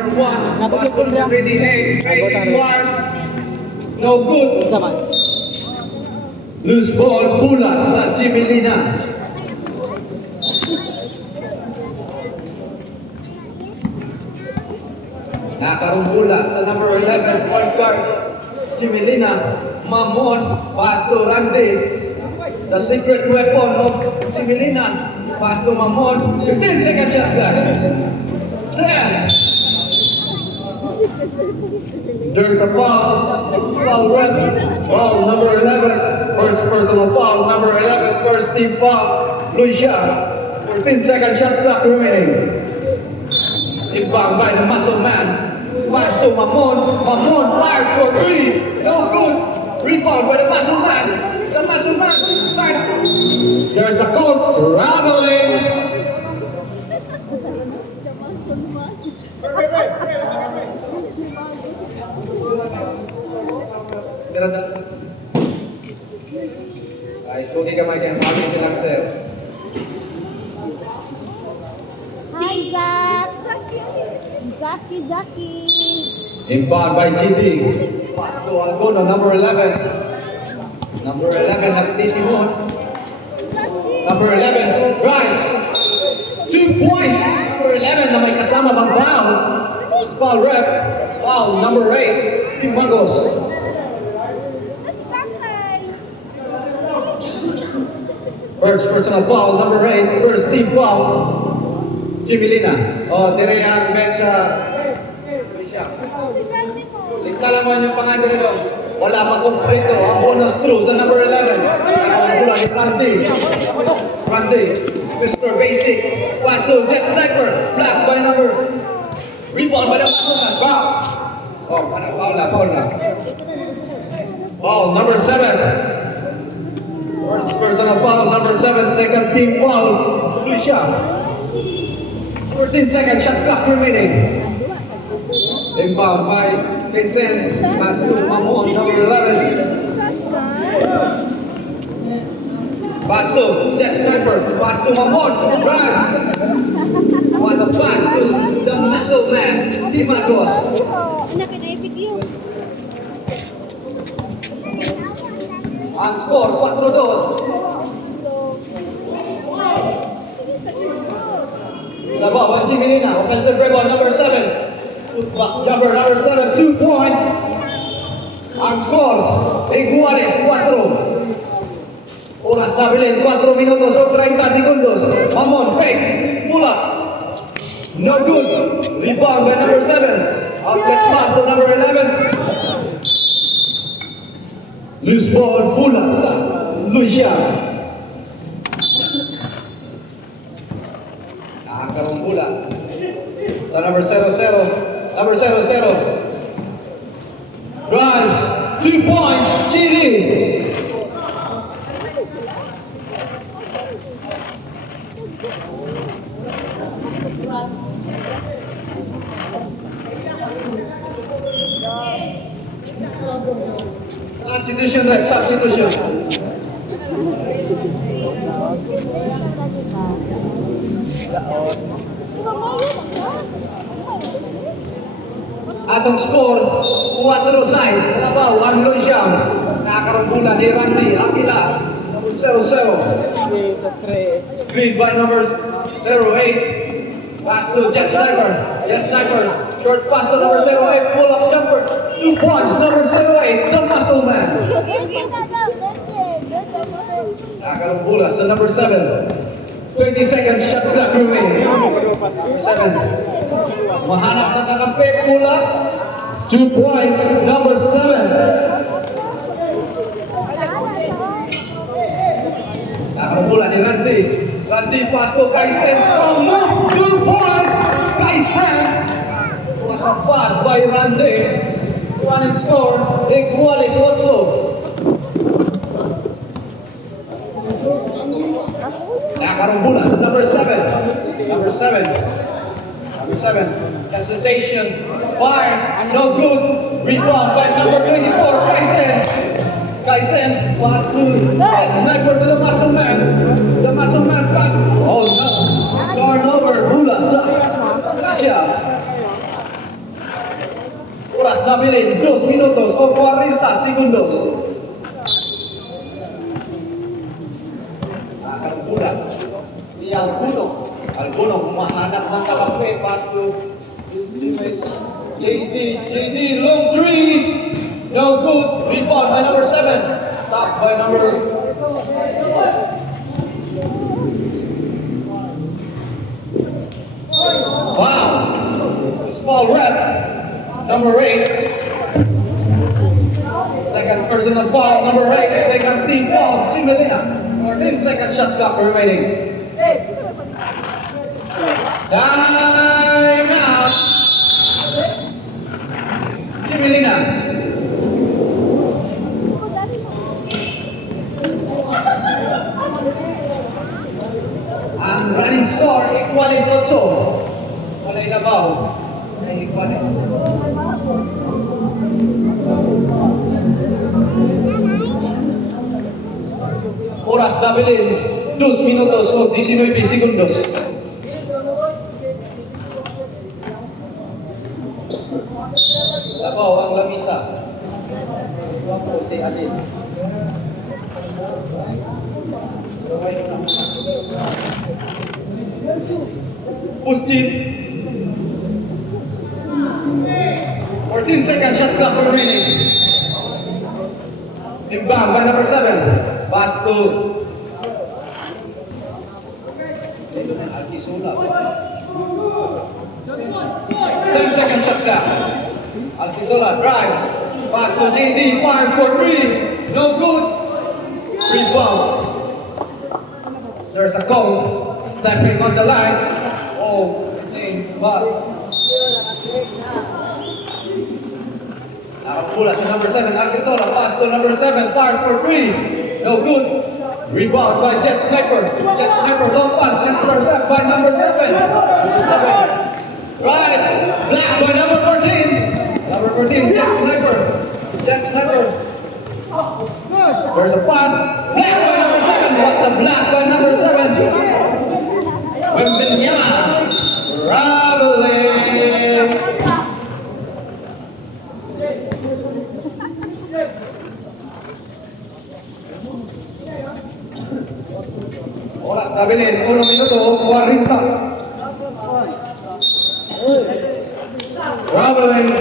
number 1, pass to number 28, Faith Wars. No good. Loose ball, Pulas sa Jimmy Lina. Nakarong Pulas sa number 11, point guard, Jimmy Lina. Mamon, pass to Randy. The secret weapon of Jimmy Lina. Pass to Mamon. 15 second shot clock. 10. There's a foul. Foul ref. Foul number 11. First personal foul. Number 11. First team foul. Lucia. 14 second shot clock remaining. Inbound by the muscle man. Pass to Mamon. Mamon fired for 3. No good. Rebound by the muscle man. The muscle man. Side. There's a call. Traveling. Guys, huwag ka mag-yan. Mami silang sir. Hi, Zach! Zaki! Inbound by GD. Pass to Algono, number 11. Number 11, nagtitimon. Number 11, drives. 2 points. Number 11 na may kasama bang foul. Foul rep. Foul, number 8, Team Magos. First personal foul, number 8, first team foul. Jimmy Lina. O, dire ang bench Alicia. Lista lang mo yung pangalan nito. Wala pa kompleto. Ang bonus through sa number 11. Ang mula ni Randy. Mr. Basic. Pass to Jet Sniper. Black by number. Rebound by the Masoman. Foul. Oh, foul na. Foul, number 7. First personal foul, number 7, second team foul, Lucia. 14 second shot clock remaining. Inbound by Kaysen, pass to Mamon, number 11. Pass to Jet Sniper, pass to Mamon, drive. What a pass to the muscle man, Dimagos. Ang score, 4-2. Labaw, Jimmy Lina. Offensive rebound, number 7. Jumper, number 7, 2 points. Ang score, iguales, 4. Oras na bilin, 4 minutos o 30 segundos. Mamon, fakes, pull up. No good. Rebound by number 7. Outlet pass to number 11. Loose ball, Pulas, Lucia. Nakakarong bola sa number 00. Number 00. Drives, 2 points, GD. Substitution, right? Substitution. Atong score, 4-6. Labaw, ang Lucia. Nakakarong ni Randy Aquila. Number 00. Screen by number 08. Pass to Jet Sniper. Jet Sniper. Short pass to number 08. Pull up jumper. 2 points. Number 08. The muscle man. Nakakarong bola sa number 7. 20 seconds shot clock remaining. Number 7. Mahanap ng kakampi. Pull up. 2 points. Number 7. Nakakarong bola ni Randy. Randy pass to Kaysen. Strong move. 2 points. Kaysen. What a pass by Randy. Running score, iguales 8. Nakakarong bola sa number 7. Number 7. Number 7. Hesitation. Fires. No good. Rebound by number 24. Kaysen. Pass to Sniper to the muscle man. The muscle man pass. Oh no. Turnover. Bola sa Asia. Nabilin, 2 minutos o 40 segundos. Nakakagula. Ni Alguno humahanap ng kalapwe. Pass to his teammates. JD, long 3. No good. Rebound by number 7. Top by number 8. Wow! Small rep. Number 8. Second personal foul. Number 8. Second team foul. Jimelina. 14-second shot clock remaining. Time out. Jimelina. Ang running score equalize also. Wala inabaw. Equalize. Oras Nabilin, 2 minutos o 19 segundos. Labaw ang lamisa. Wapo si Adin. Pustin. 14-second shot clock remaining. Imbang by number 7. Pass to Alquisula. 10-second shot clock. Alquisula drives. Pass to JD. Fire for 3. No good. Rebound. There's a cone. Stepping on the line. Oh, James Bar. Nakapula sa number 7. Alquisula. Pass to number 7. Fire for 3. No good. Rebound by Jet Sniper. Jet Sniper long pass. Intercept by number 7. Right. Black by number 14. Number 14. Jet Sniper. Jet Sniper. There's a pass. Black by number 7. What the black by number 7? Wembenyama. Traveling. Oras Nabilin, 1 minuto, 40. Traveling.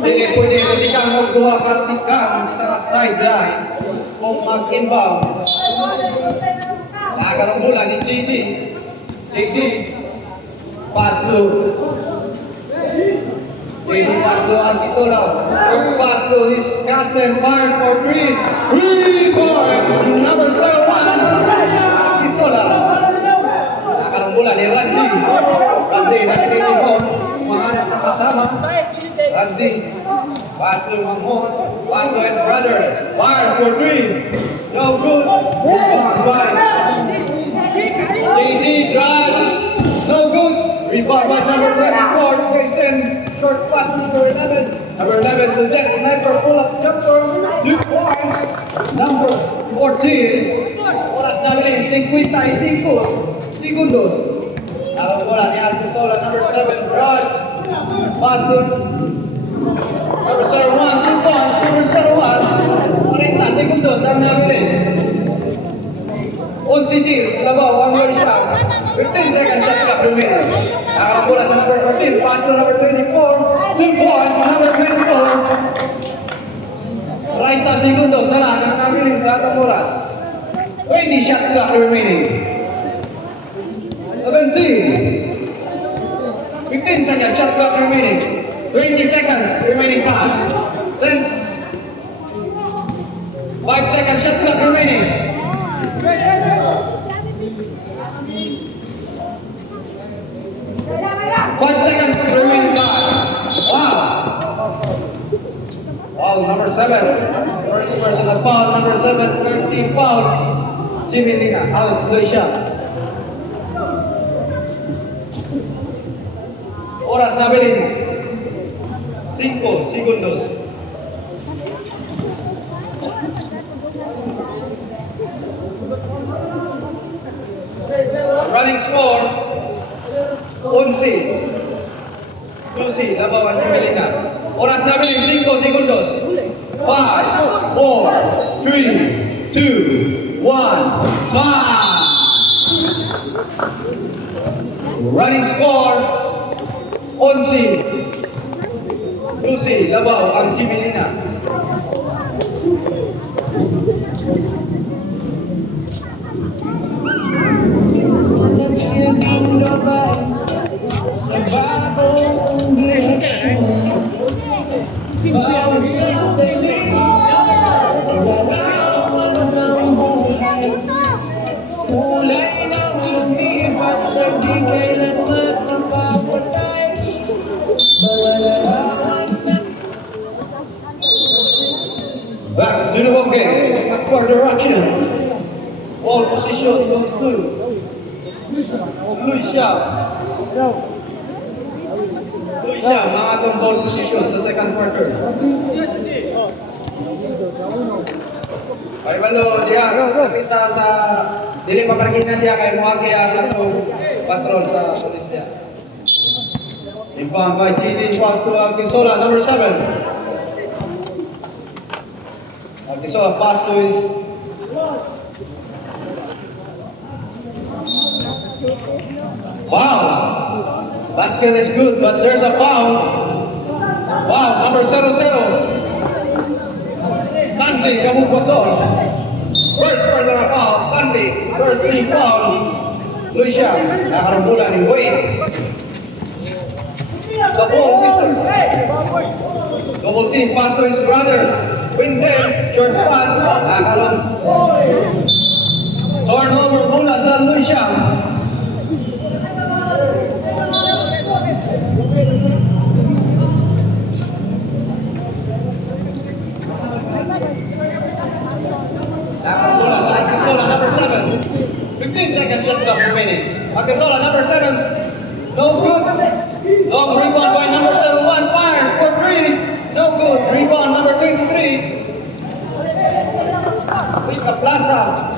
Sige, pwede kang magduha kartikang sa sideline kung mag-inbound. Nakakarambula ni JD. Pass to Alquisula. Pass to his cousin Mark for 3. Rebound! Number 1. Alquisula. Nakakarambula ni Randy. Nakikinig mo. Mahanap na kasama. Randy. Pass to Mahmoud. Pass to his brother. Fire for 3. No good. Rebound by JD drive. No good. Rebound by number 24. They send short pass to number 11. Number 11 to Jet Sniper. Pull up jumper. 2 points. Number 14. Oras Nabilin. 55 segundos. Bola ni Alquisula. Number 7. Drive. Pass to number 1. 2 points. Number 1. 40 segundos ang Nabilin. 11 kills, labaw, 1 more shot. 15-second shot clock remaining. Nakakapula sa number 14, pass to number 24. 2 points, number 24. 30 segundos na lang ang Nabilin sa atong oras. 20 shot clock remaining. 17. 15-second shot clock remaining. 20 seconds remaining time. 10. 5-second shot clock remaining. 5 seconds remaining time. Wow, number 7. First personal foul, number 7, 13 foul. Jimelina, Alice Luisha. Oras Nabilin. 5 segundos. Running score, 11. Lucy, labawan ni Melina. Oras namin ay 5 segundos. 5, 4, 3, 2, 1, time! Running score, 11. Lucy, labaw ang Team Melina. Nagsilbing gabay sa bagong direksyon. Bawat sandali, larawan ng buhay. Kulay ng lumipas sa di kailanman mapapatay. Mga larawan na Back to the ball game. At quarter action. Ball position goes to Lucia. Lucia, mga itong ball position sa second quarter. Ay, malo, diya, kapita sa dili paparkinan diya kay Muagi ang atong patrol sa polis diya. Inbound by GD, pass to Agisola, number 7. Agisola, pass to his wow! Basket is good, but there's a foul. Wow, number 00. Stanley Kabukwason. First personal foul, Stanley. First team foul. Lucia, nakarambulan ni Wade. The ball, Wizard. Double team pass to his brother. Windem, short pass. Nakaroon. Turnover mula sa Lucia. Nakabola sa Agisola, number 7. 15 seconds shot clock remaining. Agisola, number 7. No good. Long rebound by number 71. Fires for 3. No good. Rebound number 23. Rica Plaza.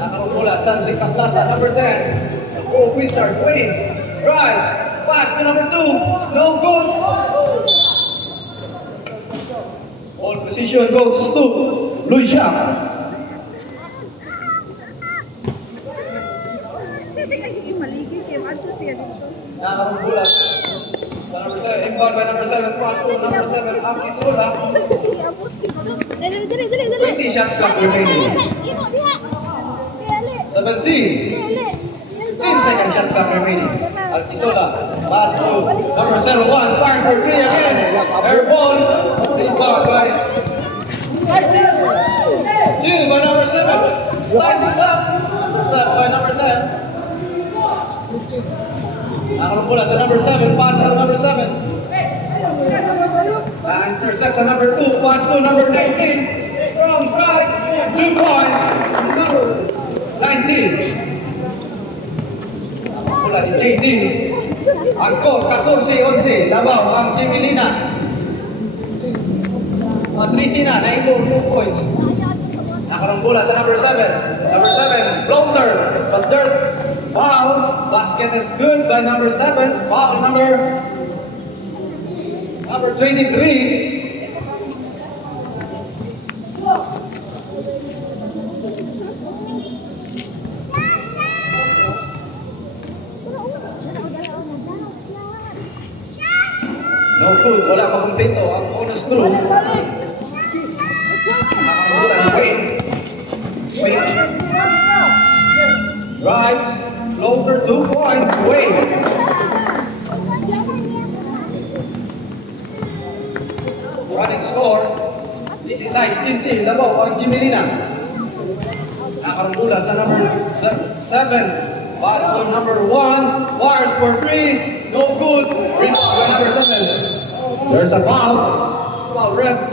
Nakabola sa Rica Plaza, number 10. Oh, Wizard, Wayne. Drives. Pass to number 2. No good. All position goes to Lucia. Nakabola sa number 7. Inbound by number 7. Pass to number 7. Agisola. 20 shot clock remaining. 17. 15 seconds shot clock remaining. Agisola. Pass to number 01. Fire for 3 again. Air ball. Rebound by steal by number 7. Slide stop. Set by number 10. Nakabola sa number 7. Pass to number 7. Intercept sa number 2. Pass to number 19. From drive. 2 points. Number 19. Nakabola ni JD. Ang score, 14-11. Labaw ang Jimelina. Trisina, na ito 2 points. Nakarambola sa number 7. Number 7, floater. But there's foul. Basket is good by number 7. Foul number 23. No good, wala pa kumpleto ang bonus through. Nakarambola ni Wade. Wade. Drives, floater, 2 points. Wade. Running score. This is size 15. Labaw ang Jimelina. Nakarambola sa number 7. Pass to number 1. Wires for 3. No good. Rebound by number 7. There's a foul. Foul rep.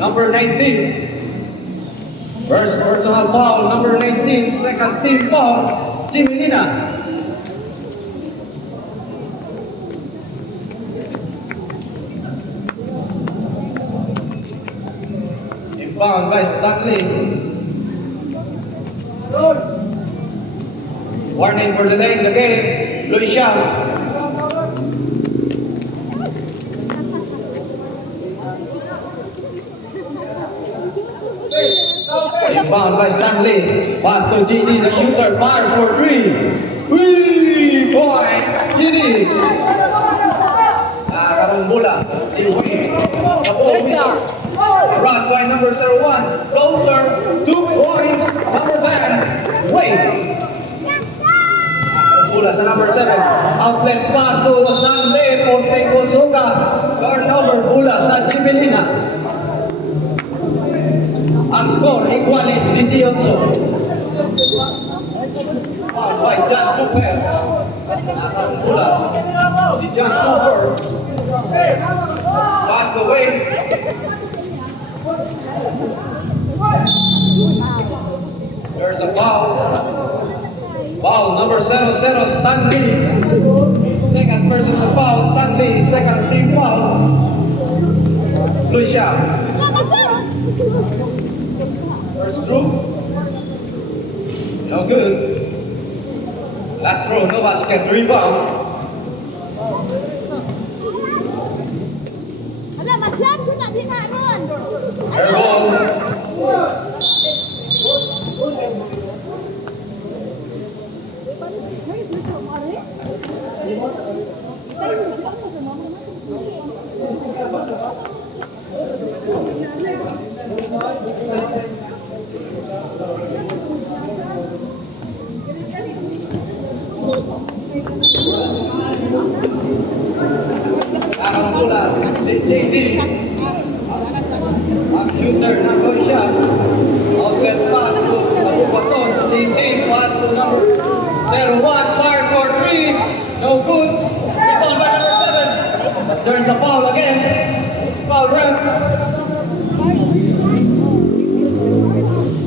Number 19. First personal foul. Number 19. Second team foul. Jimelina. Inbound by Stanley. Warning for delaying the game. Lucia. Rebound by Stanley. Pass to GD, the shooter. Fire for three. 3-point, GD. Nakakarong bola. Di Wayne. The ball whistle. Cross by number 01. Floater. 2 points. Number 10. Wayne. Bola sa number 7. Outlet pass to Stanley. Pontego Soga. Turnover. Bola sa Jimelina. Ang score, iguales 18. By John Cooper. Nakang bola. Si John Cooper. Pass away. There's a foul. Foul number 00, Stanley. Second personal foul, Stanley. Second team foul. Lucia. First through. No good. Last throw, no basket, rebound. Ala, masyam dyan na din ha nun. Air ball. Nakang bola, JD. Ang shooter, number shot. Outlet pass to Abubason. JD, pass to number 01. Fire for three. No good. Rebound by number 7. But there's a foul again. Foul ref.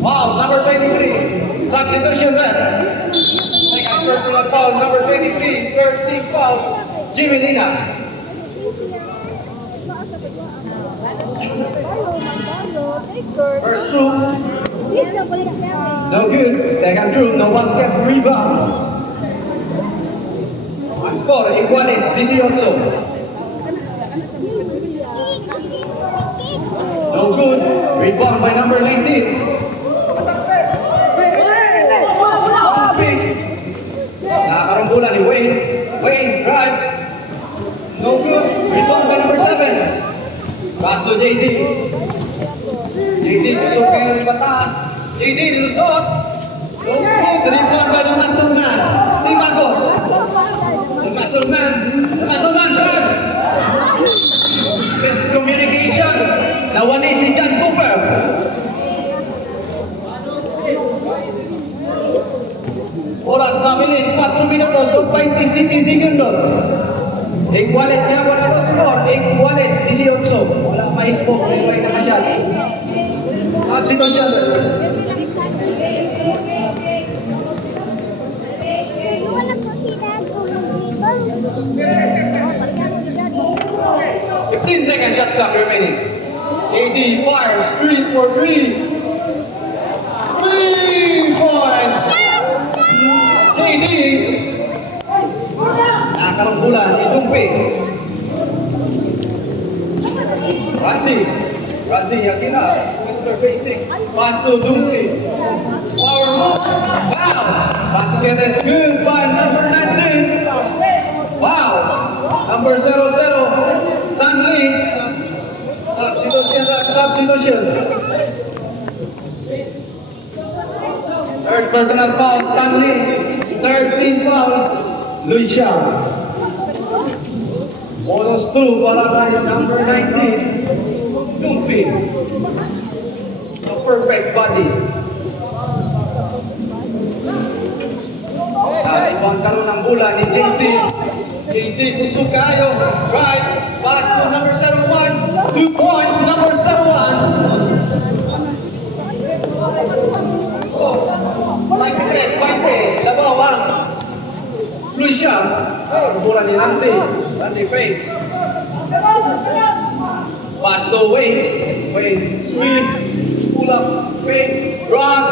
Foul, number 23. Substitution ref. Second personal foul, number 23. Third team foul, Jimelina. First through, no good. Second through, no basket, rebound. Ang score, iguales 18. No good. Rebound by number 19. Nakakarang bola ni Wayne. Wayne drives. No good. Rebound by number 7. Pass to JD. JD, lusot kayo ng bata. JD, lusot. No good. Rebound by the muscle man. Timagos. The muscle man. The muscle man drive. Miscommunication. Nawani si John Cooper. Oras na milit, 4 minutos o 27 segundos. Iguales niya, wala itong score. Iguales, 18. Wala ma-smoke, may nakasyat. Substitution. Wala ko si Dad kung mag-dribble. 15 seconds shot clock remaining. JD fires 3 for 3. 3 points. JD. Nakakarang bola ni Dumpe. Randy Yakina. Mr. Basic. Pass to Dumpe. Power move. Wow. Basket is good by number 19. Wow. Number 00. Stanley. Substitution. Third personal foul, Stanley. Third team foul, Lucia. Bonus through para tayo number 19. Dumpi. A perfect body. Ibang karoon ng bola ni JD. JD kusog kayo. Right. Pass to number 01. 2 points, number 01. Oh. 23, 20. Labaw. Lucia. Bola ni Randy. Randy fakes. Pass to Wayne. Wayne swings. Pull up. Fake. Drop.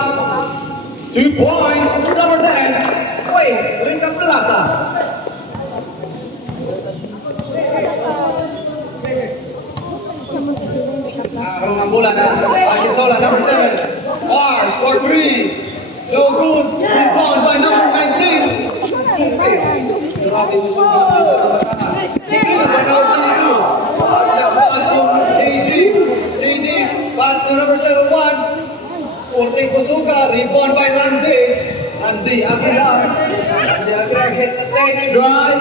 2 points. Number 10. Wayne. Rika Plaza. Ang bola na. Pakisola, number 7. Mars for 3. No good. Rebound by number 19. Grabe mo sa mga Declare by number 22. That pass to JD. JD. Pass to number 01. Forte Kusuka. Rebound by Randy. Randy Aguilar. Randy Aguilar gets the next drive.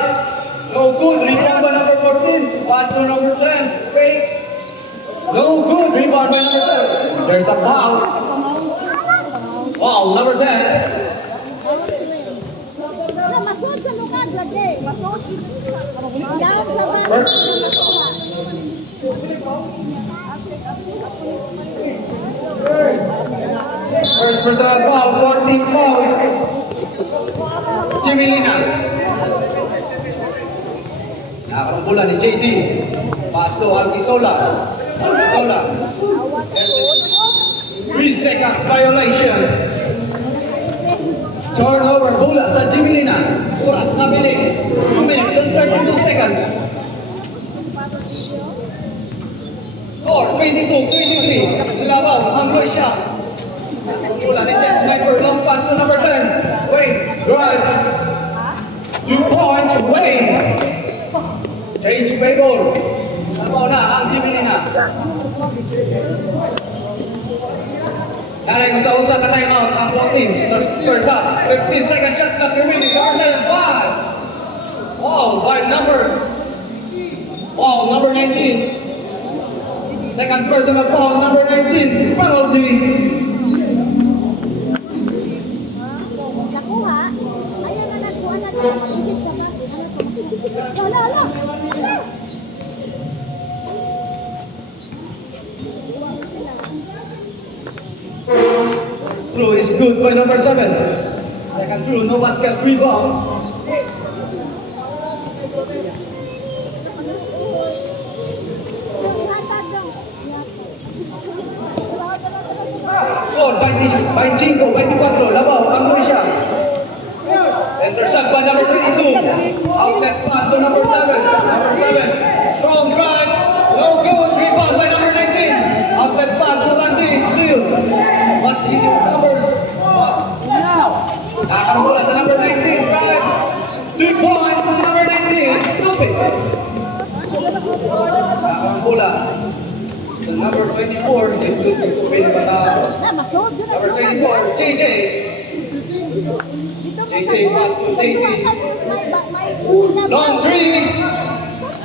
No good. Rebound by number 14. Pass to number 10. Fakes. No good. Rebound by number 7. There's a foul. Foul number 10. Masod sa lugar, lagi. Masod. Down sa First personal foul, 14 foul. Jimmy Lina. Nakakambulan ni JD. Pass to Alquisola. Alquisola. 3 seconds violation. Turnover bola sa Jimmy Lina. Oras na biling. 2 minutes and 32 seconds. Score 22-23. Labaw ang Croatia. Bola ni Jet Sniper. Long pass to number 10. Wait. Drive. 2 points. Wait. Change favor. Ano na ang Jimmy Lina. Naray sa usa ka timeout ang 14 sa first half. 15 second shot clock remaining. Number 7, 5. Wow, by number 19. Second personal foul, number 19. Penalty. Nakuha. Ayaw na nakuha na ito. Higit sa base. Wala, wala. Through is good by number 7. Second through, no basket, rebound. Score 25-24. Labaw ang Croatia. Intercept by number 22. Outlet pass to number 7. Number 7. Strong drive. No good. Rebound by number 19. Outlet pass to Randy. Steal. But he recovers. Nakakamula sa number 19. Drive. 2 points sa number 19. Stupid. Nakakamula. Sa number 24. Ito pinagkatao. Masod. Number 24. JJ. JJ pass to JJ. Long 3.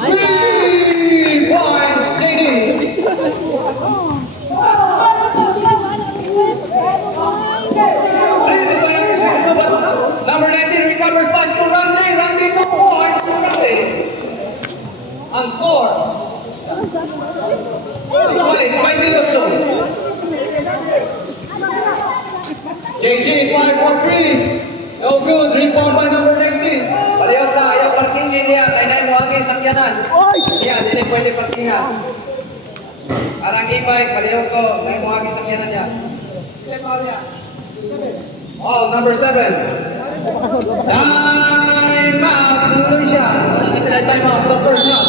3 points. JD. Number 19 recovers pass to Randy. Randy 2 points to Randy. Ang score. Iguales, 28. JJ 5 for 3. No good. Rebound by number 19. Pareho ka. Ayaw parkingin niya. Kaya na mo ang sakyanan. Yan, hindi pwede parkingan. Arang e-bike. Pareho ko. Kaya mo ang sakyanan niya. Oh, number 7. Time out. Tuloy siya. Wala kasi na time out sa first half.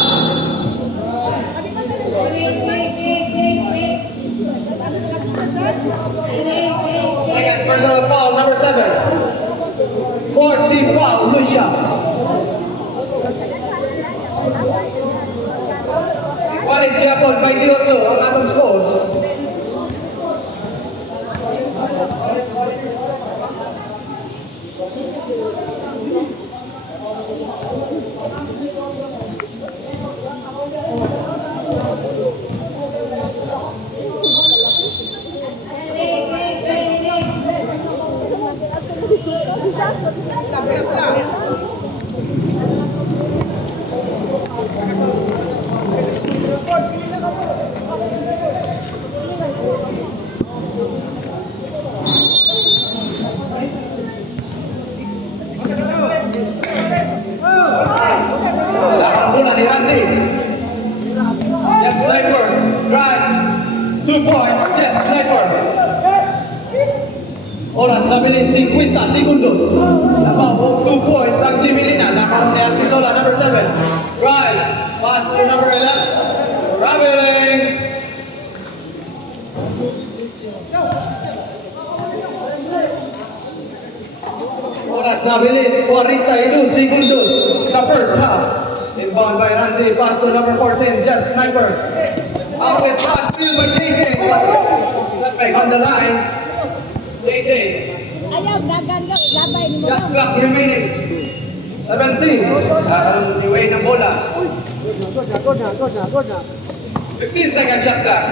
Second personal foul, number 7. 40 foul, Lucia. Iguales Japon, 28 ang atong score. Nakakamula ni Randy. Jet Sniper, drive. 2 points, Jet Sniper. Oras na bilin, 50 segundos. Nabaw, 2 points ang Jimmy Lina. Nakaroon ni Alquisola, number 7. Drive, pass to number 11. Traveling. nabilin 42 segundos sa first half. Inbound by Randy, pass to number 14, Jet Sniper. Outlet pass, steal by JJ. That back on the line. JJ. Ayaw, dagan ka. Labay ni mo. Shot clock remaining. 17. Nakaroon ni Wayne ng bola. 15 seconds shot clock.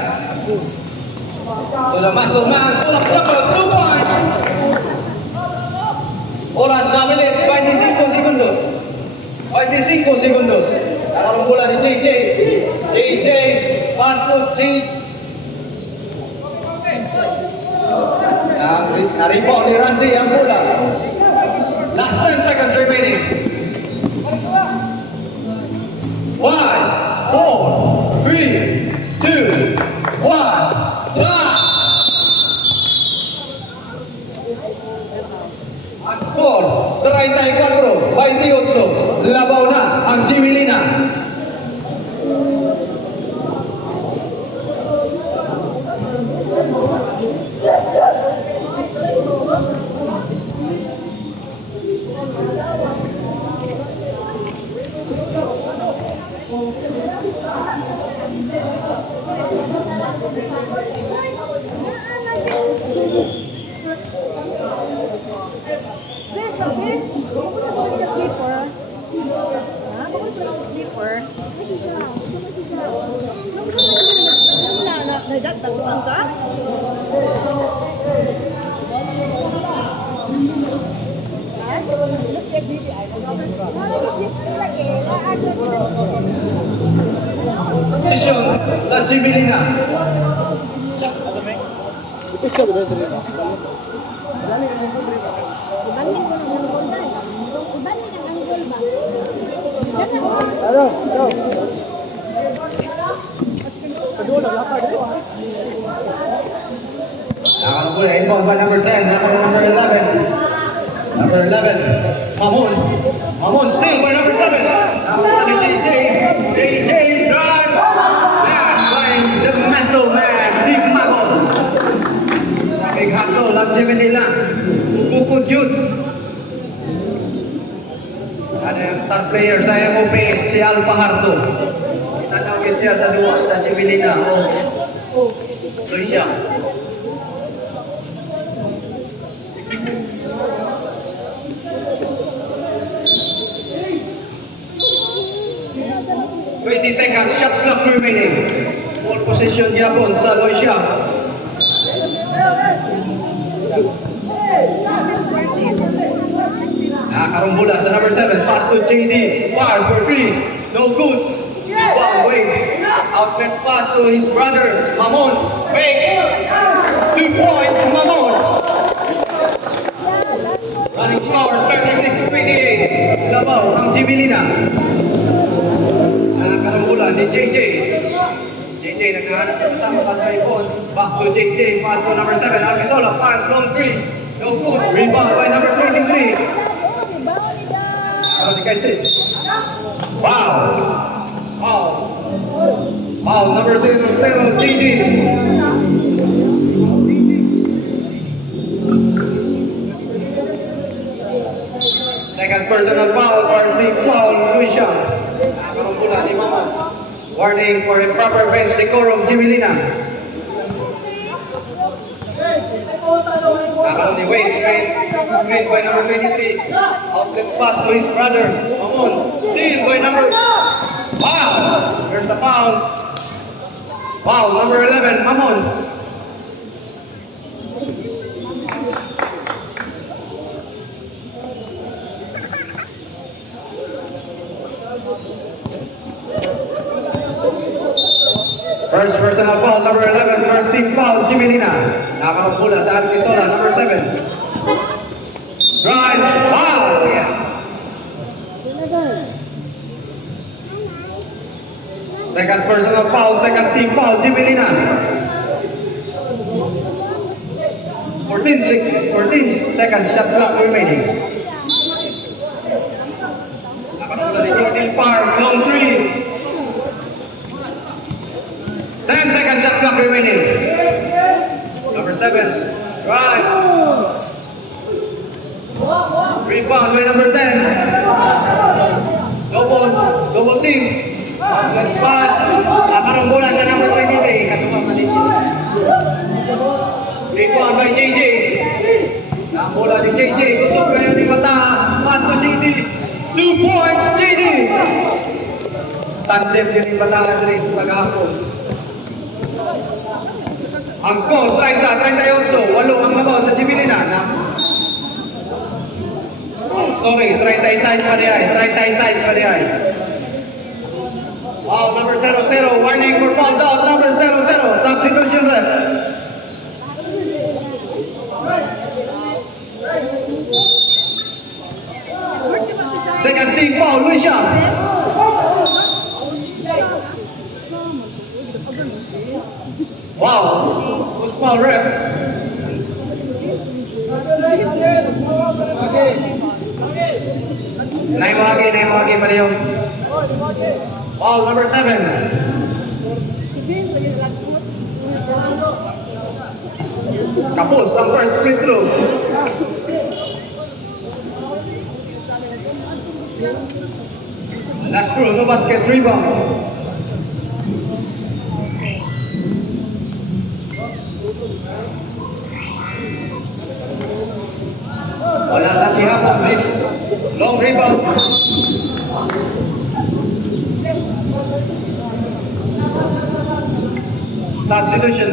Sudah masuk man. Tulak 2 points. Oras nabilin 25 segundos. 25 segundos. Nakaroon bola ni JJ. JJ. Pass to na-rebound ni Randy ang bola. Last 10 seconds remaining. 5, 4, 3, 2, 1, time! Ang score, 34-28. Labaw na ang Jimilina. Please, okay? Bakit ka sleeper? Ha? Bakit ka sleeper? Wala na. Nagdagdaguan ka? Ha? Mas ka GBI. Mission sa Jimilina. Ibalik ko ng anggol ba? Ibalik ang anggol ba? Nakaroon bola, inbound by number 10, nakaroon number 11. Number 11, Mamon. Mamon still by number 7. Nakaroon ni JJ. JJ drive. Back by the muscle man, Big Magos. Big hustle lang Jimilina. Bukod yun. Ano yung star player sa MOP, si Al Pajardo. Itanawin siya sa luwa sa Jimilina. Tuloy siya. Seconds, shot clock remaining. Ball position Yapon sa Loisha. Nakaroon bola sa number 7. Pass to JD. Fire for 3. No good. Wow, wait. Outlet pass to his brother, Mamon. Fakes. 2 points, Mamon. Running score, 36-28. Labaw ang Jimilina. Nakaroon bola ni JJ. JJ naghahanap ng kasama pa sa ipon. Back to JJ. Pass to number 7. Albisola. Pass long 3. No good. Rebound by number 23. Nakaroon ni Kaisit. Foul. Foul. Foul number 0-0. JJ. Second personal foul. First team foul. Luisha. Nakaroon bola ni Mamon. Warning for improper bench decorum, Jimilina. Nakaroon ni Wayne, screen by number 23. Outlet pass to his brother, Mamon. Steal by number... Foul! There's a foul. Foul, number 11, Mamon. First personal foul, number 11, first team foul, Jimilina. Nakaroon bola sa Albisola, number 7. Drive, foul! Yeah. Second personal foul, second team foul, Jimilina. 14 seconds shot clock remaining. Nakaroon bola ni Jordan Pars, long 3. 10 seconds shot clock remaining. Number 7, drive. Rebound by number 10. Double team. Let's pass. Nakarang bola sa number 23. Katuwa mali. Rebound by JJ. Ang bola ni JJ. Tusok kayo ni Mata. Pass to JD. 2 points, JD. Tandem din ni Mata na rin sa tagahapon. Ang score, 30-38. Walo ang labaw sa Jibilina. Sorry, 36 pa diyan. 36 pa diyan. Wow, number 00. Warning for foul down. Number 00. Substitution left. Second team foul, Lucia. Wow, who's foul ref? Naimwagi pala yung foul number 7. Kapos ang first free throw. Last throw, no basket, rebound. Wala lagi hapon, long rebound. Substitution.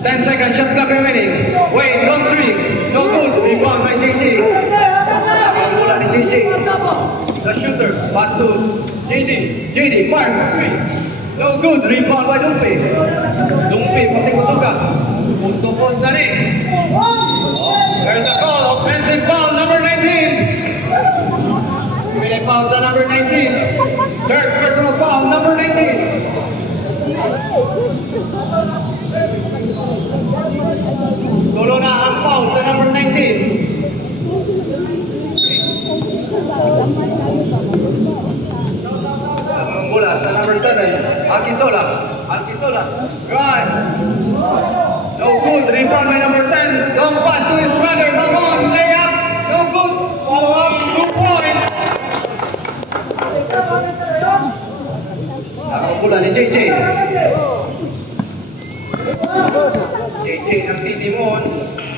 10 seconds, shot clock remaining. Wait, long three. No good. Rebound by JJ. Bola ni JJ. The shooter. Pass to JD. Mark. Three. No good. Rebound by Dumpi. Pati kusuga. Post to post na rin. There's a call. Offensive foul, number 19. May foul sa number 19. Third personal foul, number 19. Tulo na ang foul sa number 19. Ang bola sa number 7. Alquisola. Drive. No good. Rebound by number 10. Long pass to his brother. Mamon. Layup. No good. Follow up. 2 points. Ang bola ni JJ. JJ ng Titimon.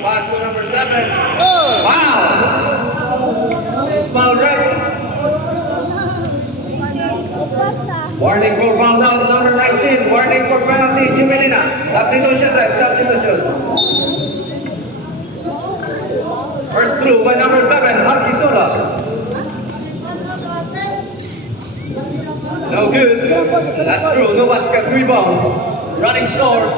Pass to number 7. Wow! Foul right. Warning for foul down to number 19. Warning for penalty. Jimelina. Substitution left. First through by number 7. Alquisola. No good. That's true. No basket, rebound. Running score.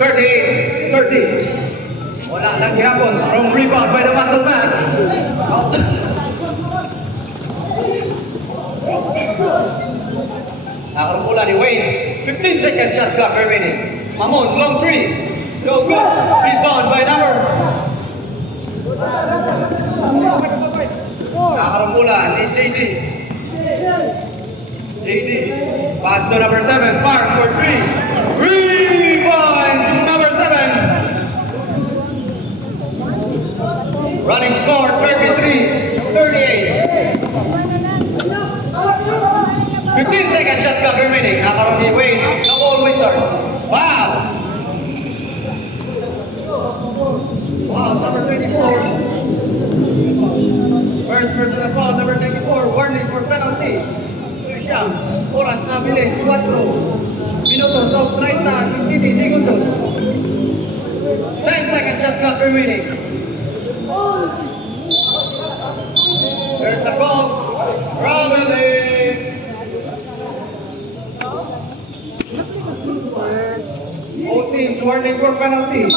38-30. Wala lang gihapon. Strong rebound by the muscle man. Nakarumula ni Wayne. 15 seconds shot clock remaining. Mamon, long three. No good. Rebound by number. Nakarumula ni JD. Pass to number 7. Park for 3. Rebound number 7. Running score 33-38. 15 seconds shot clock remaining. Nakaroon ni Wayne. The ball wizard. Wow! Number 24. First personal foul, number 94. Warning for penalty. Lucia. Oras na bilis. 4 minutos of 30 segundos. 10 seconds shot clock remaining. There's the call. Traveling. Both teams warning for penalty.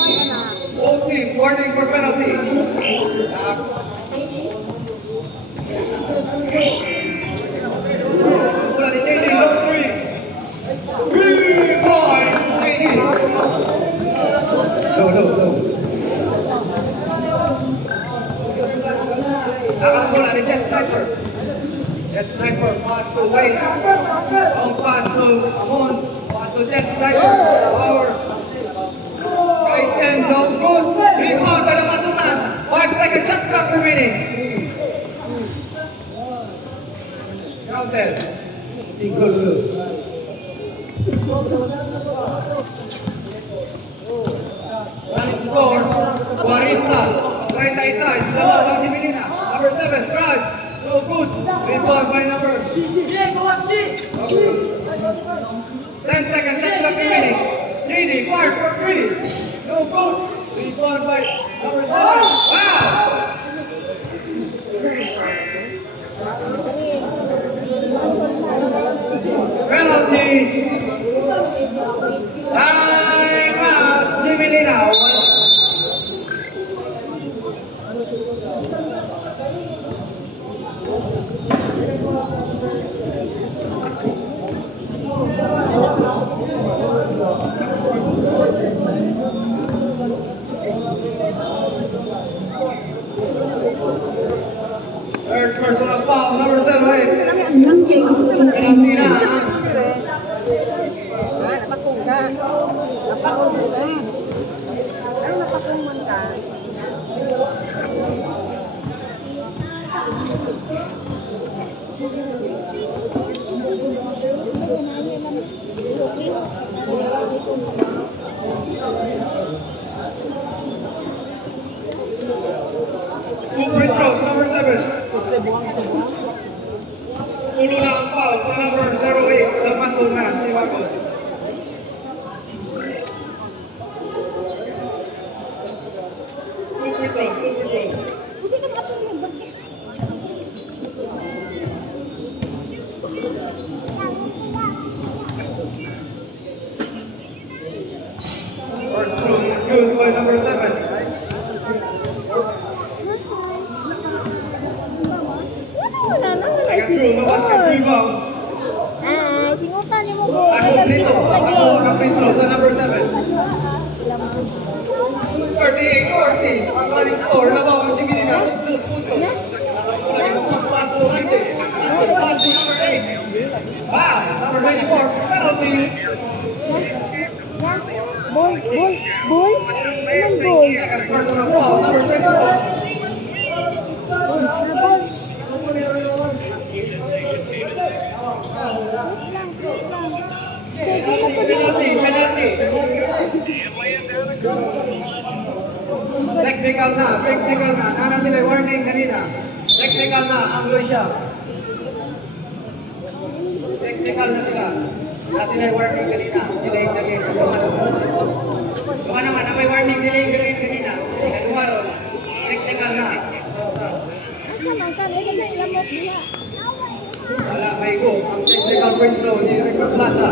Bola ni JD, long three. 3 points, JD. Low. Nakang bola ni Jet Sniper. Pass to Wayne. Long pass to Amon, pass to Jet Striker, Power. Kaisen, no good. Rebound by the Masuman. 5 second shot clock remaining. Counted. Single blue. Running score, 40. Right side, Slava Divinina. Number 7, drive. No good. Rebound by number 10 seconds, shot clock remaining. JD, fire for 3. No good. Rebound by number 7. Wow! Penalty. Time out. Jimmy Lina. Third personal foul, number 7. Penalty na. Napakong ka. Napakong ka. Ay, napakong man ka. Two free throws, number 7. Ulo na ang foul sa number 08 sa muscle man, si Wagos. Two free throws, two free throws. Hindi ka makatulog. First throw is good by number 7. Wala na. Second throw, no basket rebound. Singutan niyo mo ko. Ako free throw, ako free throw sa number 7. 38-40. Ang running score, nabaw ang tingin na. 2 puntos. Pass to 90. Pass to number 8. Wow, number 24. Penalty. Ball. Anong ball? Second personal foul, number 24. Penalty. Technical na. Nana sila warning kanina. Technical na ang Lucia. Technical na sila. Nana sila warning kanina. Sila yung naging kung ano man, may warning nila yung gawin kanina. Kumaro, technical na. Asa man ka? Ito na ilamot nila. Wala, may go. Ang technical free throw ni Rico Plaza.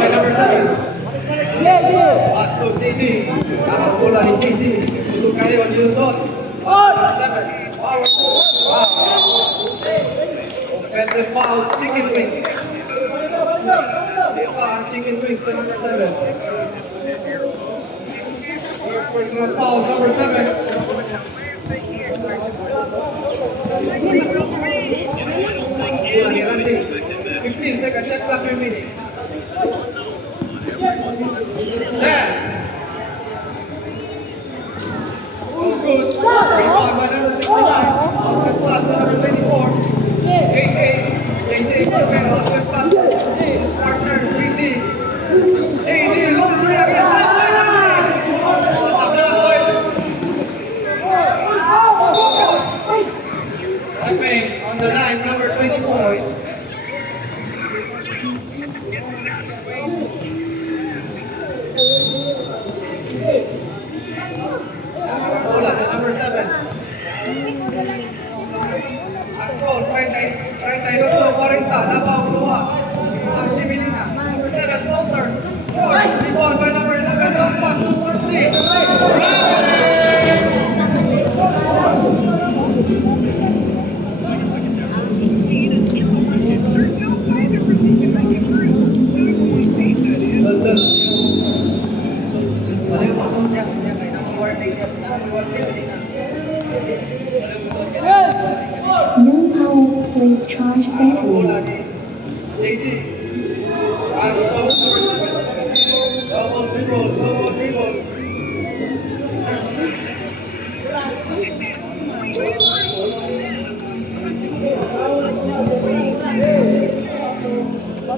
Number 7. Pass to JD. Tamang bola ni JD. Busog kayo ang Yuzon. 7. Power. Wow. Offensive foul, chicken wings. Chicken wings sa number 7. Personal foul, number 7. Bola ni Randy. 15 seconds, shot clock remaining. 10. Oh, good. Rebound by number 69. Offensive pass to number 24. 88. Offensive pass to his partner, JD. JD, long three again. What a block, boy. Remain on the line, number 24. Bola sa number 7. Control, 38, 40, Davao, Lua. Jimmy Lina. Number 7, Foster. Short, rebound by number 11, long pass to Percy. bola ni JD. Double dribble.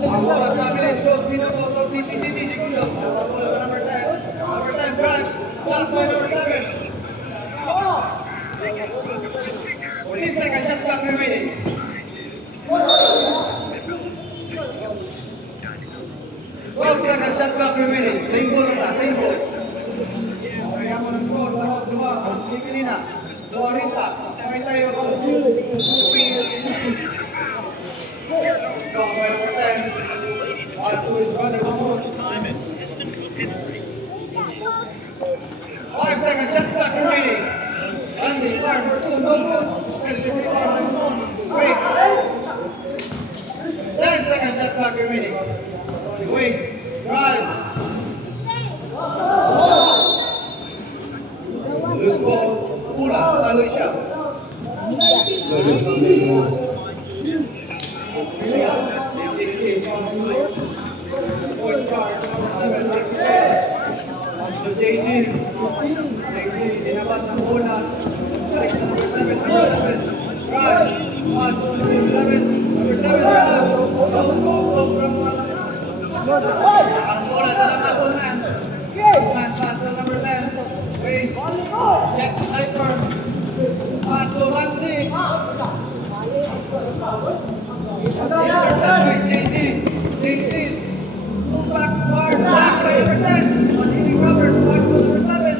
Ang oras namin, 2 minutos of DCCT segundos. Bola sa number 10. Number 10, drive. Last by number 7. 14 seconds, just clock remaining. 12 seconds, just clock remaining. Same ball na, same ball. Kaya mo ng score, dua. Pipili na. 40. Sabay tayo. Stop by number 10. Pass to his brother, Mahmoud. 5 seconds, just clock remaining. Andy, fire for 2, no good. Offensive rebound. Wait. 10 seconds, just clock remaining. Wait. Drive. Loose ball. Pula, saloy siya. Point guard, number 7. So JD. Dinabas ang bola. Number 7. Drive. Pass to number 7. Number 7. Ang bola sa number 10. Pass to number 10. Wait. Check sniper. Pass to Randy. Intercept by JD. JD. Move back, guard. Back by number 10. Continuing Robert. Pass to number 7.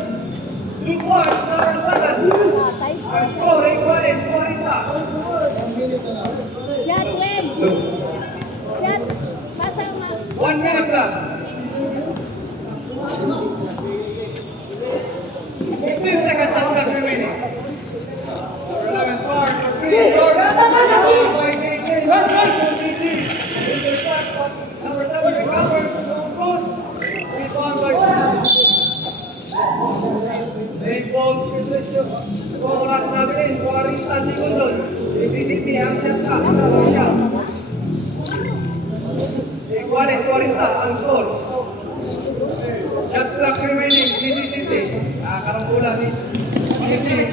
Luke Watts, number 7. Ang score, igual es 40. Shot, Web. Shot. Pasa mo. 1 minute lang. 15 seconds at that remaining. Number 11, guard for 3. Jordan. By JJ. Intercept. Number 7, recovers. Good. Rebound by Same ball position. Oras namin 40 segundos. DCCT ang shot clock. Sa siya. Igual es 40 ang score. Shot clock remaining. DCCT. Karambola ni JJ.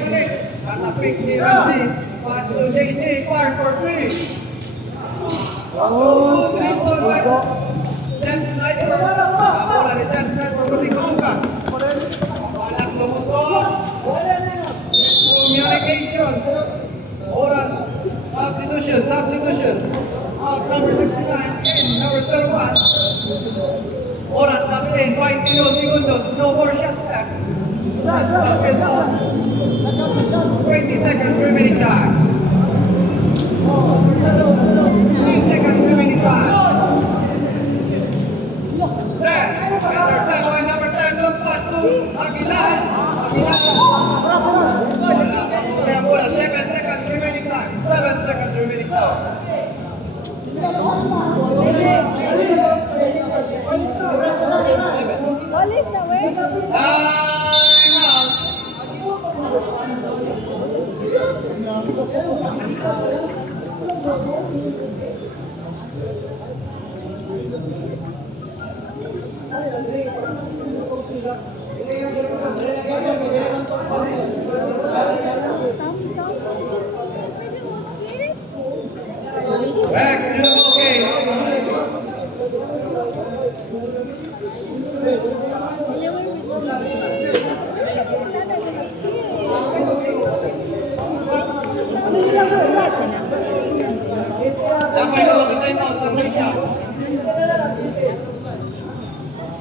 Katapik ni Ramsey. Pass to JJ. Fire for 3. Oh, 3 ball by Dan Sniper. Bola ni Dan Sniper. Muli kasuka. Balak lumusok. Communication. Oras. Substitution. Out number 69. In number 01. Oras namin in 22 segundos. No more shot clock. 20 seconds remaining time. 15 seconds remaining time. 10. Intercept by number 10. Look pass to Aguilar. Bola. 7 seconds remaining time. 7 seconds remaining time. All is the way. Time out. Back to the ball game. Sampai dulu kita ini mau Malaysia. 4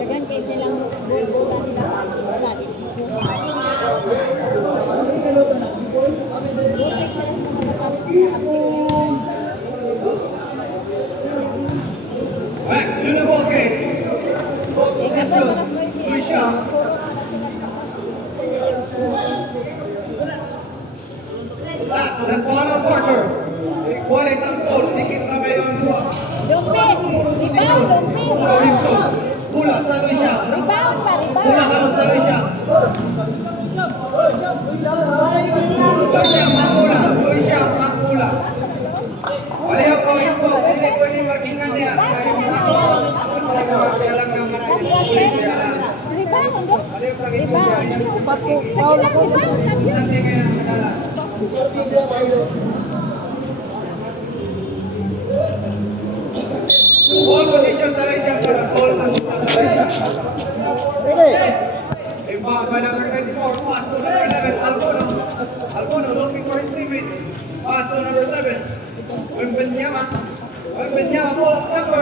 Dagan kay silang bubulan nila ang isa. Back to the ball game. Ball possession. Lucia. Last and final quarter. Iguales ang score. Dikit na kayo ang dua. Gibson. Bola sa Lucia. Bola karon sa Lucia. Lucia ang bola. Lucia ang bola. Pareho ko ito. Hindi pwede magingan niya. Ball position sa Lucia. Ball na sa Lucia. Inbound by number 24. Pass to number 11. Albono. Albono looking for his teammates. Pass to number 7. Wembenyama. Wembenyama ball up number.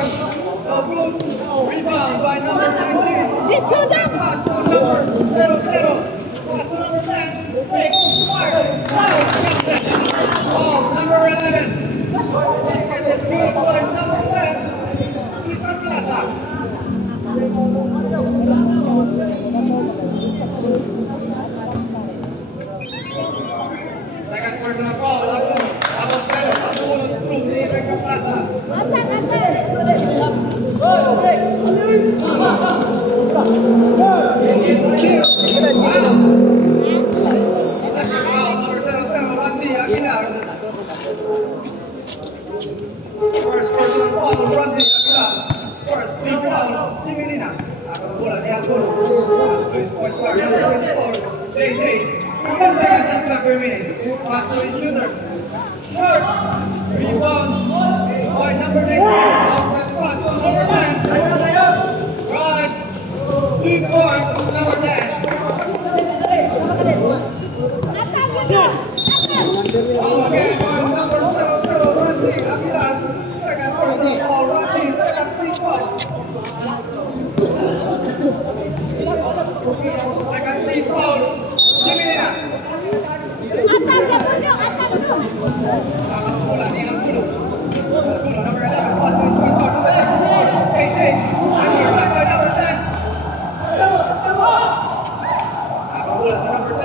Bruce. Rebound by number 19. It's so done. Pass to number 00. Pass to number 10. Big fire. Ball number 11. Basket is good by number 10. Peter Plaza. Second personal foul. Abang pero. Abang through the Peter Plaza. Number 77, Randy Aguilar. First personal foul, Randy Aguilar. First big foul, Jimmy Lina. Ang bola ni Albono. Point guard, number 24, JJ. 10 seconds at clock per minute. Pass to his shooter. Short. Rebound. By number 8. Off that pass to number 10. Right. Big point to number 10. Okay, by number 00, Randy Aguilar. Second personal foul, Randy. Second big foul. Second big foul. Jimmy Lina. Ang bola ni Albono. Albono, number 11. Pass to his point guard. KJ. Number 5 by number 10. Ang bola sa number 10.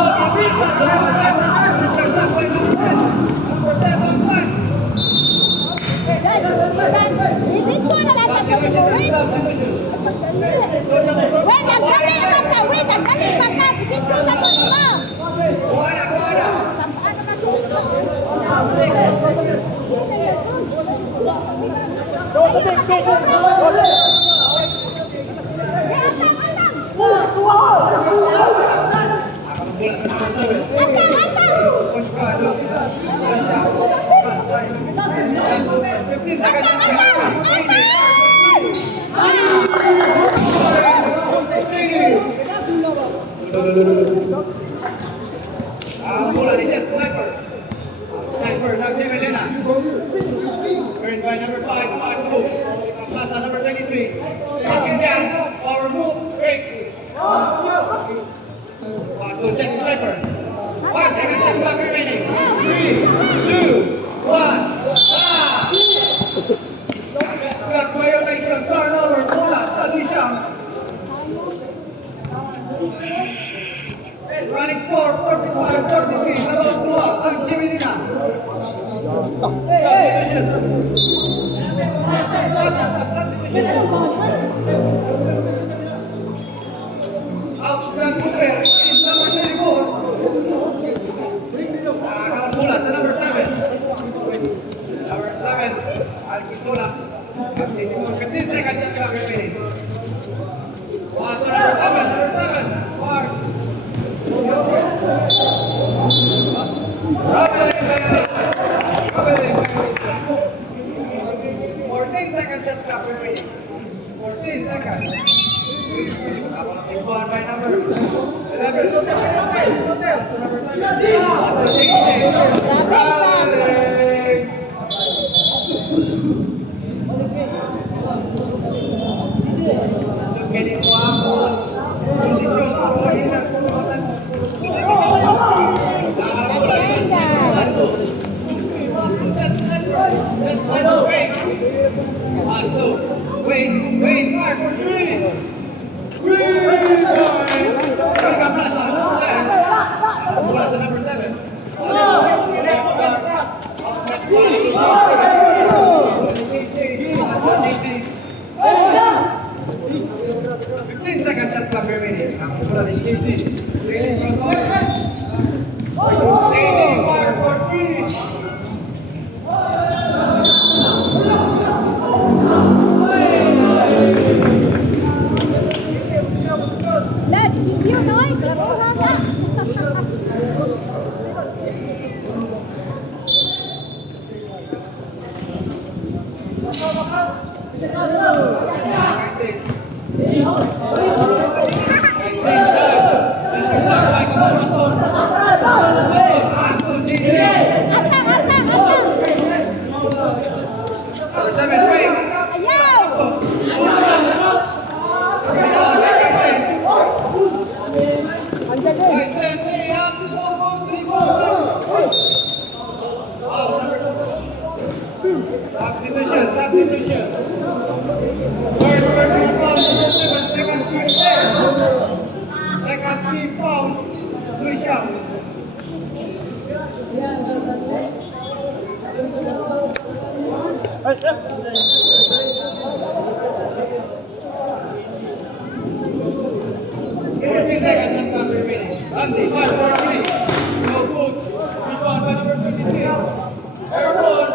Good rebound by number Bola ni Jet Sniper. Sniper ng Jimmy Lina. Earned by number 5, pass move. Pass on number 23. Backing down, power move, breaks. Pass to Jet Sniper. 5 seconds and clock remaining. 3, 2, 1. Clock violation, turnover, bola sa Lishang. Running score 45-43. Labang dua ang Jimmy Lina. Out ng Cooper is number 24. Ang bola sa number 7. Number 7, Alquisola. 15 seconds ang clock remaining. Pass to number 7. Mark. Robin Atang, atang, atang. Number 7, wait. Ayaw. Substitution, substitution. Third personal foul, number 7, second team foul. Second team foul, Lucia. Seconds and time remaining. Andy, 5 for 3. No good. Rebound by number 23. Airborne.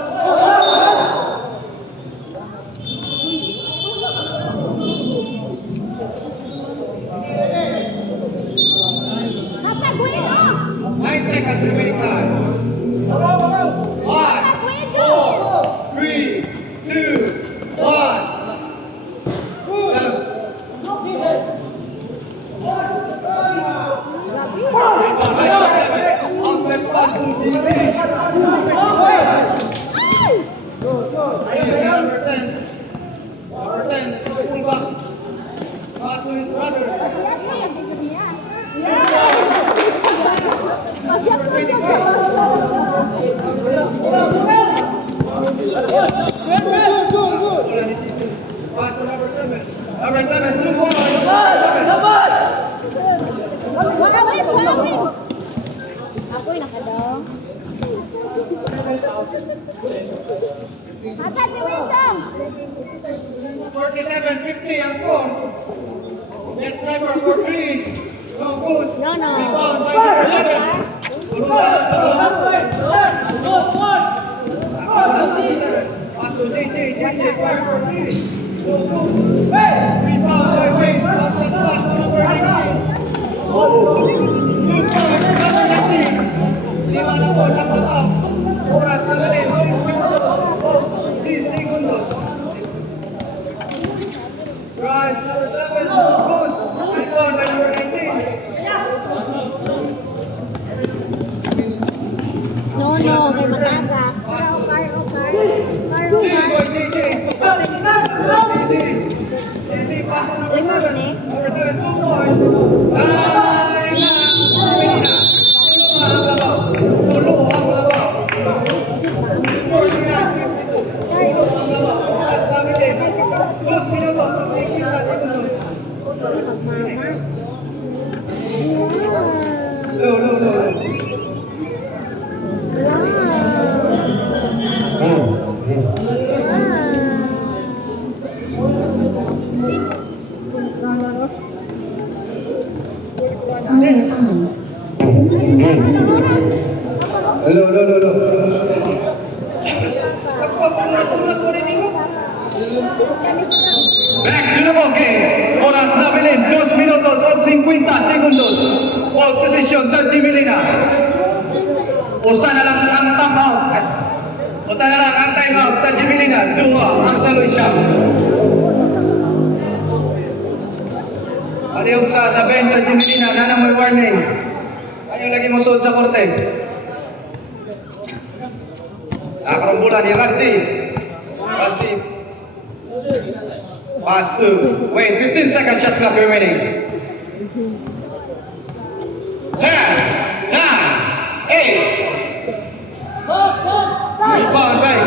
Atang, Guido. 9 seconds remaining time. 5, 4, 3, 2, 1. Masya Allah. Number 7, 2 points. Wawin, wawin. Ako'y nakadaw. Atang, si Windong. 47-50 ang score. Next sniper for 3. No good. No, no. Rebound by number 11. Pass to JJ. JJ fire for 3. No good. Rebound by Wayne. Offset pass to number 19. Good for number 19. Lima na po, nakatap. Oras na rin. 10 segundos. Right, number 7. Good. Rebound by number 19. No, no, kay mataga. Ukar, ukar. Ukar, ukar. Remote ni. Back to the ball game. Oras na bilin, 2 minutos at 50 segundos. Ball position sa Jimelina. Usa na lang ang time out. Usa na lang ang time out sa Jimelina. 2 ang sa Lucia. Aliyong ka sa bench sa Jimelina. Nanang may warning. Ayaw lagi mo suot sa korte. Nakarumbulan ni Ranti. Ranti. Pass to wait, 15 second shot clock remaining. 10, 9, 8. Rebound by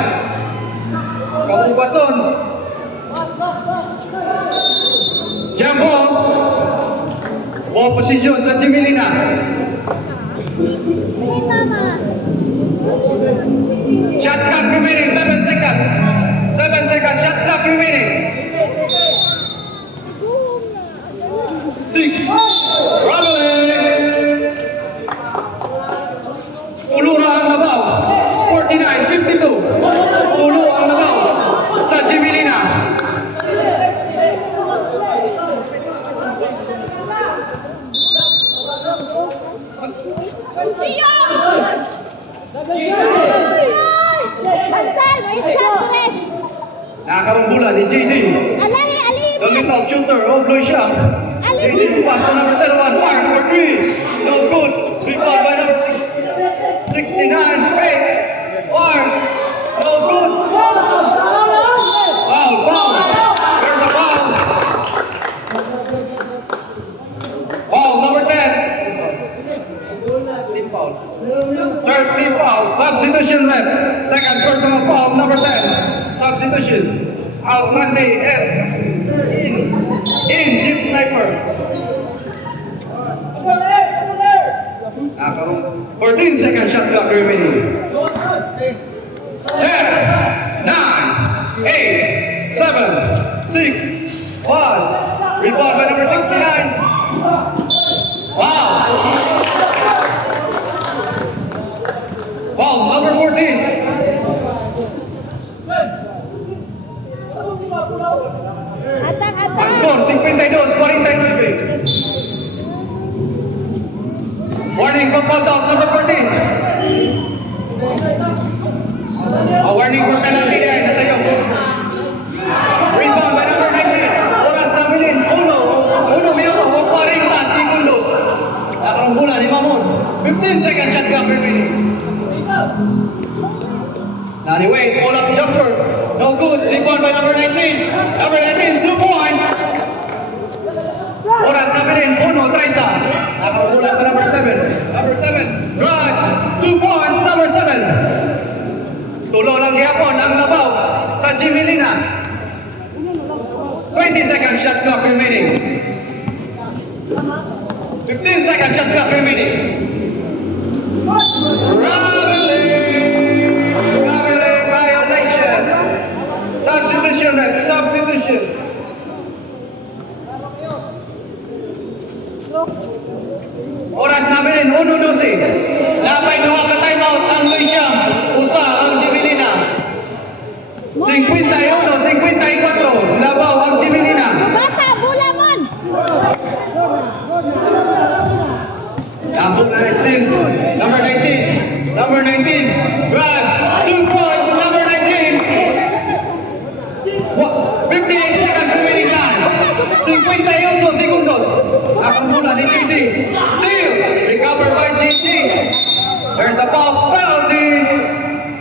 Kaubason. Jambo. Ball position sa Jimelina. Hey, mama. Shot clock remaining 7 seconds. 7 seconds shot clock remaining. 6. Robbery. Ulura ang labaw. 49-52. Ulo ang labaw sa Jimelina. bola ni JD. Alahi, alihin The mo. little shooter of Lucia. JD pass to number 7, fire for 3. No good. Rebound by number 69, Bates. Fires. No good. Foul. There's a foul. Foul number 10. Team foul. Third team foul. Substitution rep. Second personal foul number 10. Substitution. Alcante and in Jim Sniper. 14 second shot clock remaining. 10, 9, 8, 7, 6, 1. Rebound by number 69. Wow. Foul number 14. Atang, Ang atang. score, 52, 49. Warning from foul out number 14. A warning for penalty there, nasa iyo. Rebound by number 19. Oras na bilin, uno minuto, 40 segundos. Nakaranggulan ni Mamon. 15 second shot clock remaining. Anyway, pull-up jumper. No good. Rebound by number 19. Number 19, 2 points. Oras na bilin, 1:30. Nakaranggulan sa number 7. Number 7, drive. 2 points, number 7. Tulo lang gihapon ang labaw sa Jimmy Lina. 20 second shot clock remaining. 15 second shot clock remaining. Traveling violation. Substitution, substitution. Oras namin 1:12. Napay duha ka timeout ang Luisiam. Usa ang Jimelina. 51, 54. Labaw ang Jimelina. Bata, bulamon. Tambok na steal. Number 19. Number 19. Drive. 2 points. Number 19. 58 seconds remaining time. 58 segundos. Ang bola ni JD. Steal. Recovered by JD. There's a foul penalty.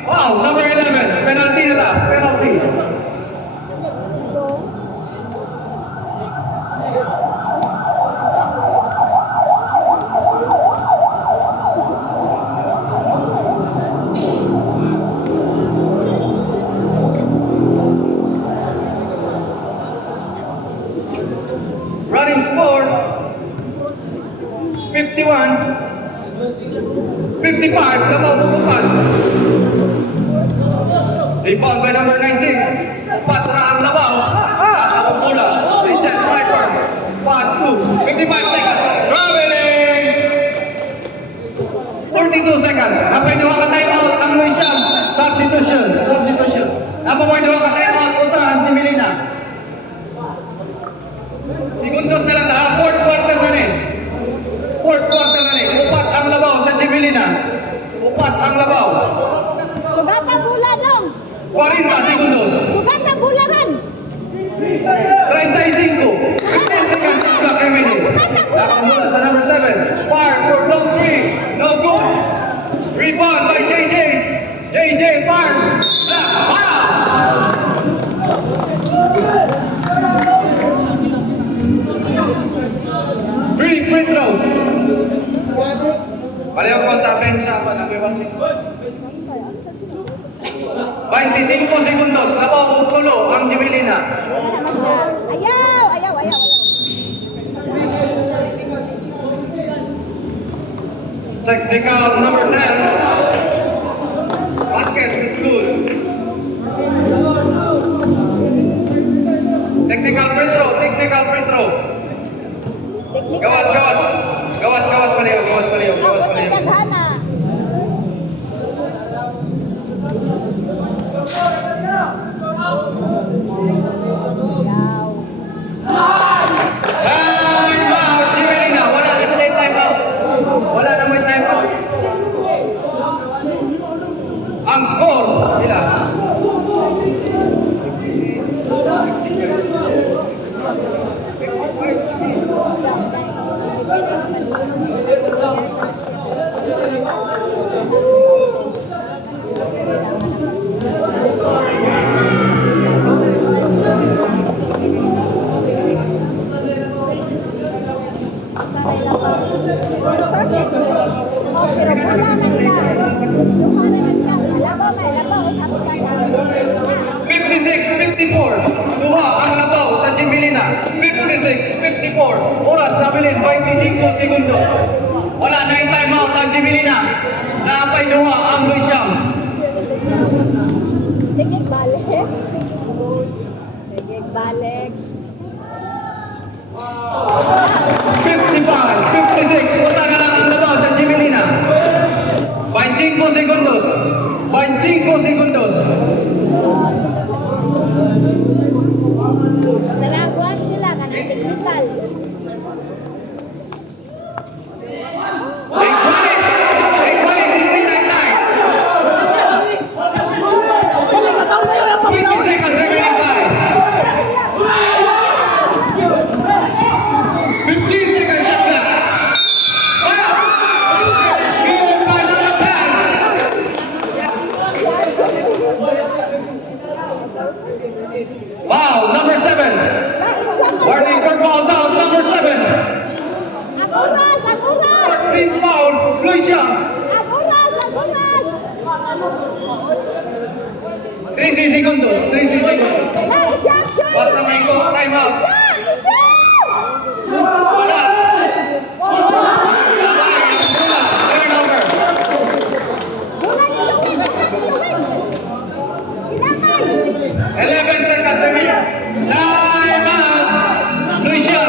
Wow, number 11. Penalty na lang. Penalty. Running score 51 55 na mabubukan. Rebound by number 19. Upat na ang labaw. Ang bola. Agent Sniper. Pass to 55 seconds. Traveling. 42 seconds. Napay duha ka timeout ang Luisian. Substitution. Napay duha ka timeout usa ang Jimelina. Segundos na lang, fourth quarter na rin. Upat ang labaw sa Jimelina. Upat ang labaw. Sugata, bula dong. 40 segundos. Sugata, bularan. 35. 15 seconds clock remaining. Nakamula sa number 7. Fire for long 3. No good. Rebound by JJ. JJ fires. Black. Wow! Free throws. Pareho ko sa bench sa panabiwang 25 segundos. Nabaw tulo ang Jimelina. Ayaw. Technical number 10. Basket is good. Technical free throw. Gawas paliw. Daghana. Time out, Jimelina. Wala na sila yung time out. Wala na may time out. Ang score, ila? Abilin, 25 segundos. Wala na yung time out ang Jimelina. Naapay duha ang Luisiam. Sige, balik. Sige, balik. 55, 56. Usa na lang ang labaw sa Jimelina. 25 segundos. 25 segundos. Nalaguan sila ka ng technical. Ay, 20 seconds remaining by. 15 seconds shot clock. Given by number 10. Wow, number 7. Warning for ball down, number 7. Aguras! Aguras! Team foul, Lucia. Aguras! Aguras! 13 segundos, 13 segundos. Isyam! Isyam! Basta may go, time out. Isyam! Wala. Turnover. Bulan ni Luwin! Bulan ni Luwin! Ilangan! 11 seconds remaining. Time out. Lucia.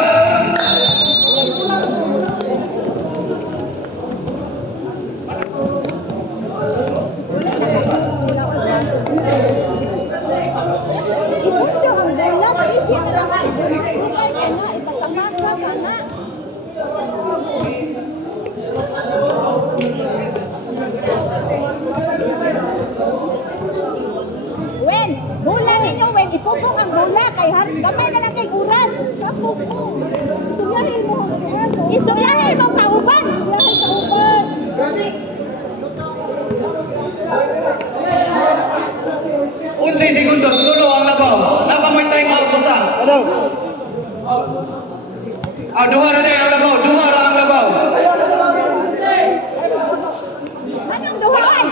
Ibundo ang bola, please. Yan lang ang bulan. Ano, ipasa-masa sana. Wen, bola ninyo, Wen. Ipugong ang bola. Kay gamay na lang kay Guras. Kapugong. Istoryahin mo. Istoryahin mo, kauban. Istoryahin kauban. 11 segundos, tulo ang labaw. Napamay time out ko sa. Duha na din ang labaw. Duha na ang labaw. Anong duhaan?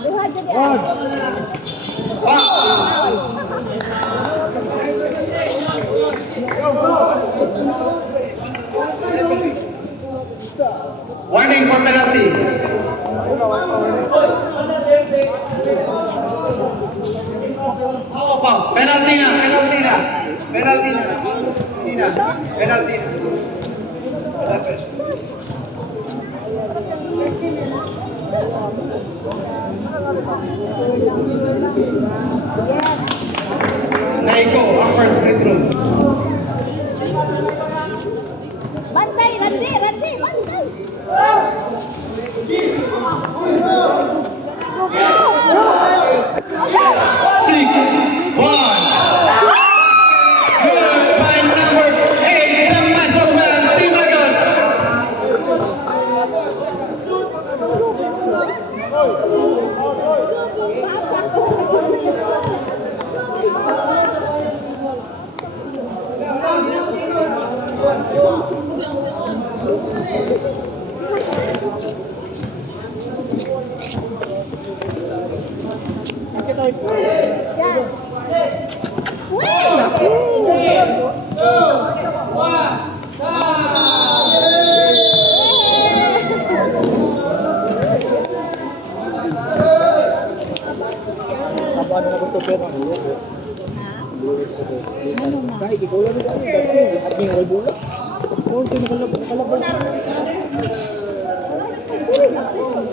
Duha dyan yan. Warning for penalty. Penalty na, penalty na. Penalty na. Penalty na. Naiko ang first free throw. Bantay, Randy, Randy, bantay. Six, one. Good by number 8, the muscle man, Timagos.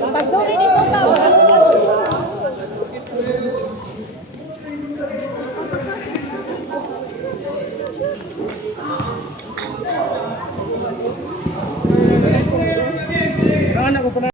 Pagsuri dito